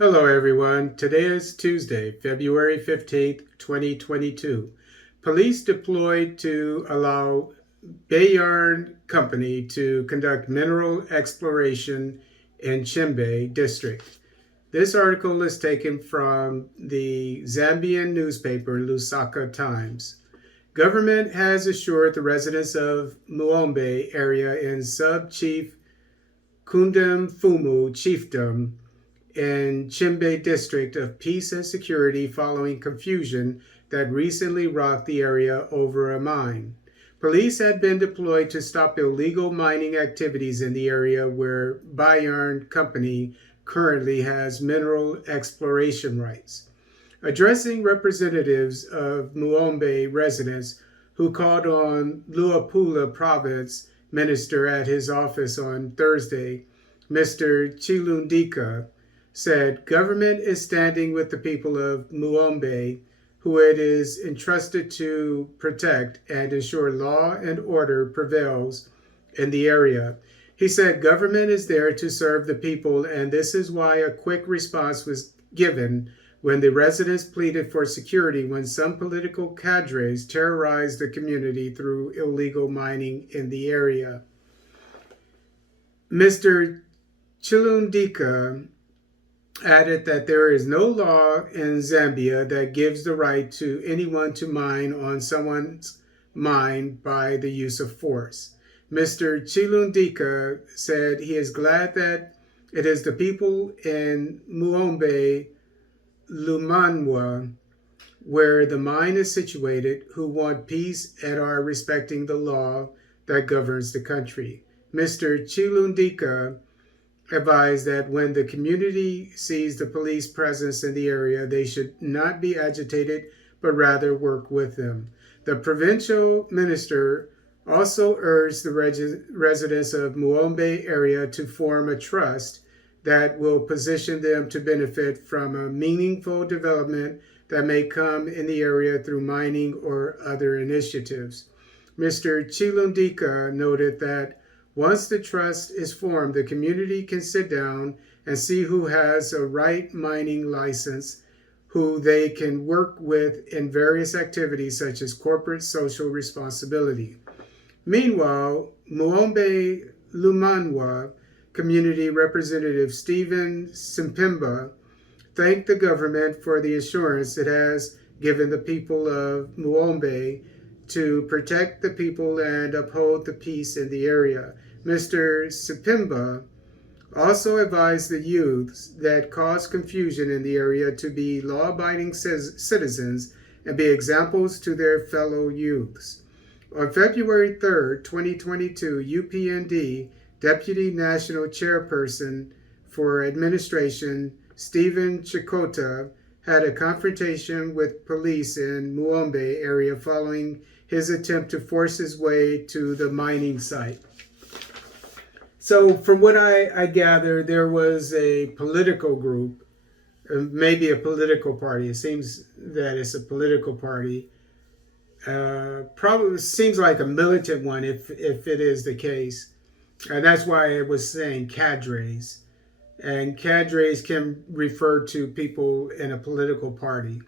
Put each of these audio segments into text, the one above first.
Hello, everyone. Today is Tuesday, February 15th, 2022. Police deployed to allow Bayarn Company to conduct mineral exploration in Chimbe district. This article is taken from the Zambian newspaper Lusaka Times. Government has assured the residents of Muombe area in Sub-Chief Kundam Fumu Chiefdom in Chimbe district of peace and security following confusion that recently rocked the area over a mine. Police had been deployed to stop illegal mining activities in the area where Bayern Company currently has mineral exploration rights. Addressing representatives of Muombe residents who called on Luapula Province Minister at his office on Thursday, Mr. Chilundika said government is standing with the people of Muombe, who it is entrusted to protect and ensure law and order prevails in the area. He said government is there to serve the people, and this is why a quick response was given when the residents pleaded for security when some political cadres terrorized the community through illegal mining in the area. Mr. Chilundika added that there is no law in Zambia that gives the right to anyone to mine on someone's mine by the use of force. Mr. Chilundika said he is glad that it is the people in Muombe, Lumanwa, where the mine is situated, who want peace and are respecting the law that governs the country. Mr. Chilundika advised that when the community sees the police presence in the area, they should not be agitated, but rather work with them. The provincial minister also urged the residents of Muombe area to form a trust that will position them to benefit from a meaningful development that may come in the area through mining or other initiatives. Mr. Chilundika noted that once the trust is formed, the community can sit down and see who has a right mining license, who they can work with in various activities such as corporate social responsibility. Meanwhile, Muombe Lumanwa Community Representative Stephen Simpimba thanked the government for the assurance it has given the people of Muombe to protect the people and uphold the peace in the area. Mr. Simpimba also advised the youths that cause confusion in the area to be law-abiding citizens and be examples to their fellow youths. On February 3rd, 2022, UPND Deputy National Chairperson for Administration Stephen Chikota had a confrontation with police in Muombe area following his attempt to force his way to the mining site. So from what I gather, there was a political group, maybe a political party. It seems that it's a political party. Probably seems like a militant one if it is the case. And that's why it was saying cadres. And cadres can refer to people in a political party.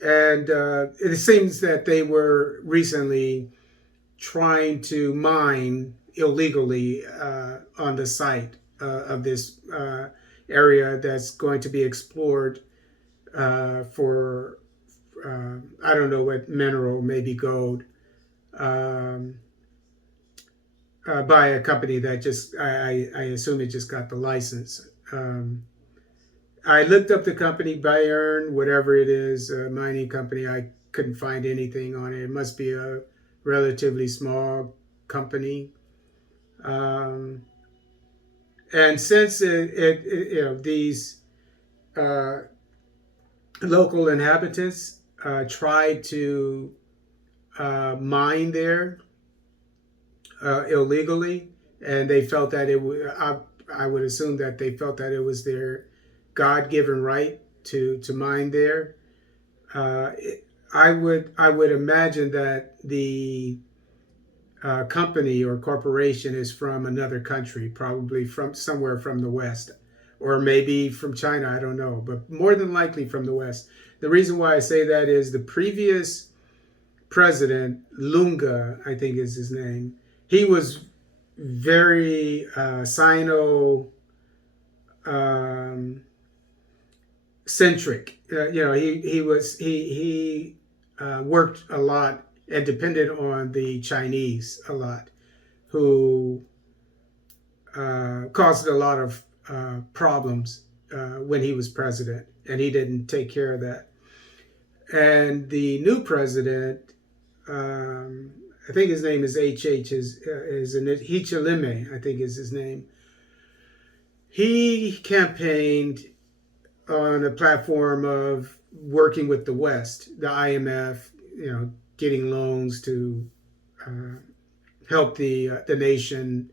And it seems that they were recently trying to mine illegally on the site of this area that's going to be explored for, I don't know what mineral, maybe gold, by a company that just, I assume it just got the license. I looked up the company, Bayern, whatever it is, a mining company. I couldn't find anything on it. It must be a relatively small company. And since these local inhabitants tried to mine there illegally, and they felt that I would assume that they felt that it was their God-given right to mine there. I would imagine that the company or corporation is from another country, probably from somewhere from the West or maybe from China, I don't know, but more than likely from the West. The reason why I say that is the previous president, Lunga, I think is his name, he was very Sino centric. He worked a lot and depended on the Chinese a lot, who caused a lot of problems when he was president, and he didn't take care of that. And the new president, I think his name is is Hichileme, I think is his name. He campaigned on a platform of working with the West, the IMF, getting loans to help the nation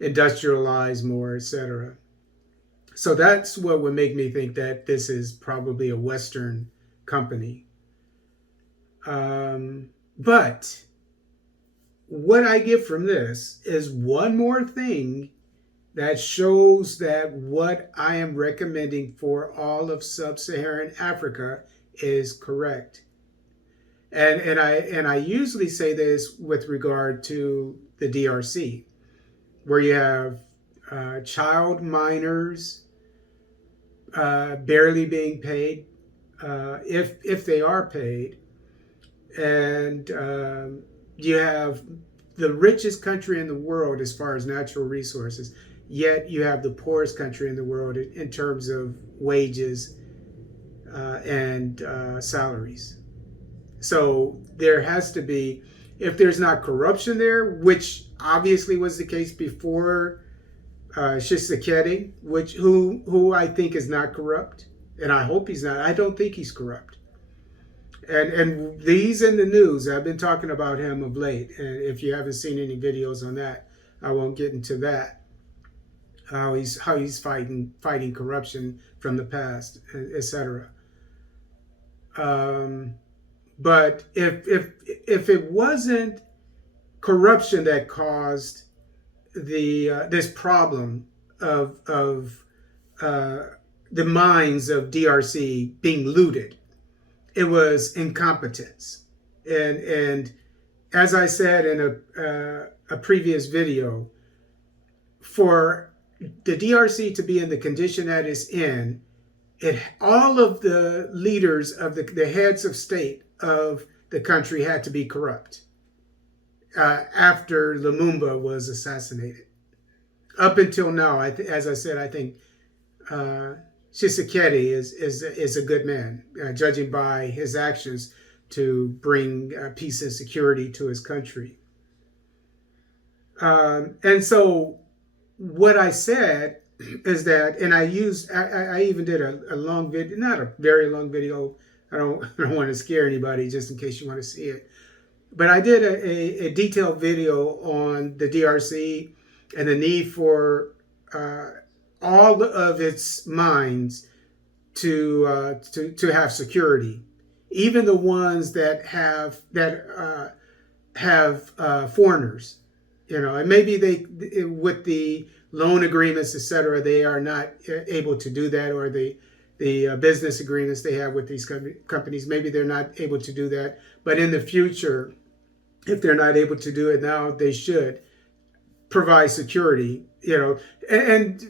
industrialize more, etc. So that's what would make me think that this is probably a Western company. But what I get from this is one more thing that shows that what I am recommending for all of sub-Saharan Africa is correct. And I usually say this with regard to the DRC, where you have child minors barely being paid, if they are paid, and you have the richest country in the world as far as natural resources, yet you have the poorest country in the world in terms of wages and salaries. So there has to be, if there's not corruption there, which obviously was the case before Tshisekedi, who I think is not corrupt, and I hope he's not. I don't think he's corrupt. And he's in the news. I've been talking about him of late. And if you haven't seen any videos on that, I won't get into that. How he's fighting corruption from the past, etc. But if it wasn't corruption that caused this problem of the mines of DRC being looted, it was incompetence. And as I said in a previous video, for the DRC to be in the condition that it's in, all of the leaders of the heads of state of the country had to be corrupt after Lumumba was assassinated. Up until now, as I said, I think Tshisekedi is a good man, judging by his actions to bring peace and security to his country. And so what I said is that, and I even did a long video, not a very long video. I don't want to scare anybody, just in case you want to see it. But I did a detailed video on the DRC and the need for all of its mines to have security, even the ones that have foreigners, and maybe they, with the loan agreements, etc., they are not able to do that, or the business agreements they have with these companies, maybe they're not able to do that. But in the future, if they're not able to do it now, they should provide security, and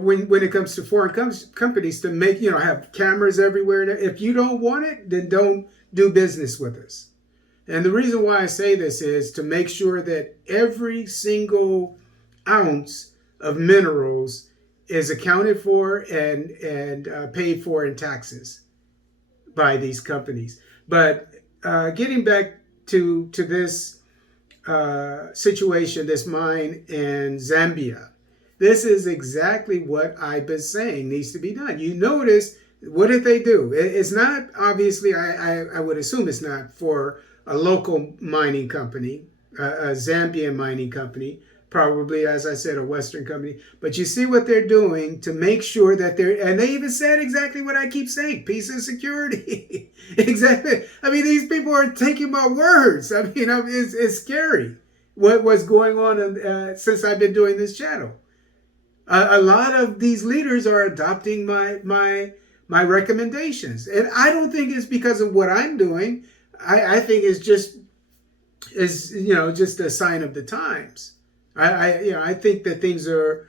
when it comes to foreign companies, to make, have cameras everywhere. If you don't want it, then don't do business with us. And the reason why I say this is to make sure that every single ounce of minerals is accounted for and paid for in taxes by these companies. But getting back to this situation, this mine in Zambia, this is exactly what I've been saying needs to be done. You notice, what did they do? It's not, obviously, I would assume it's not for a local mining company, a Zambian mining company, probably, as I said, a Western company. But you see what they're doing to make sure that and they even said exactly what I keep saying, peace and security. Exactly. I mean, these people are taking my words. I mean, it's scary what was going on since I've been doing this channel. A lot of these leaders are adopting my recommendations, and I don't think it's because of what I'm doing. I think it's just just a sign of the times. I think that things are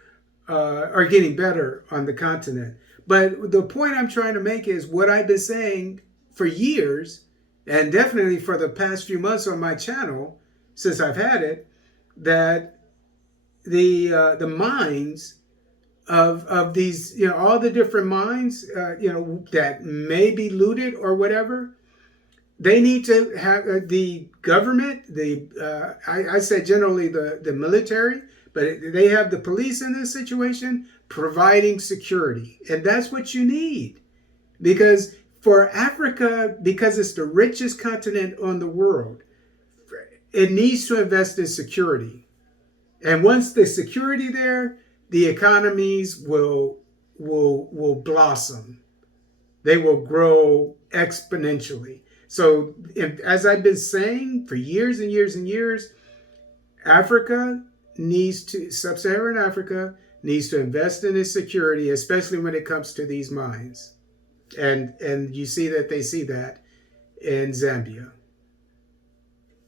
getting better on the continent. But the point I'm trying to make is what I've been saying for years, and definitely for the past few months on my channel since I've had it, that the minds of these, all the different mines, that may be looted or whatever, they need to have the government, I said generally the military, but they have the police in this situation providing security. And that's what you need. Because for Africa, because it's the richest continent on the world, it needs to invest in security. And once the security there, the economies will blossom. They will grow exponentially. So, as I've been saying for years and years and years, Sub-Saharan Africa needs to invest in its security, especially when it comes to these mines. And you see that they see that in Zambia.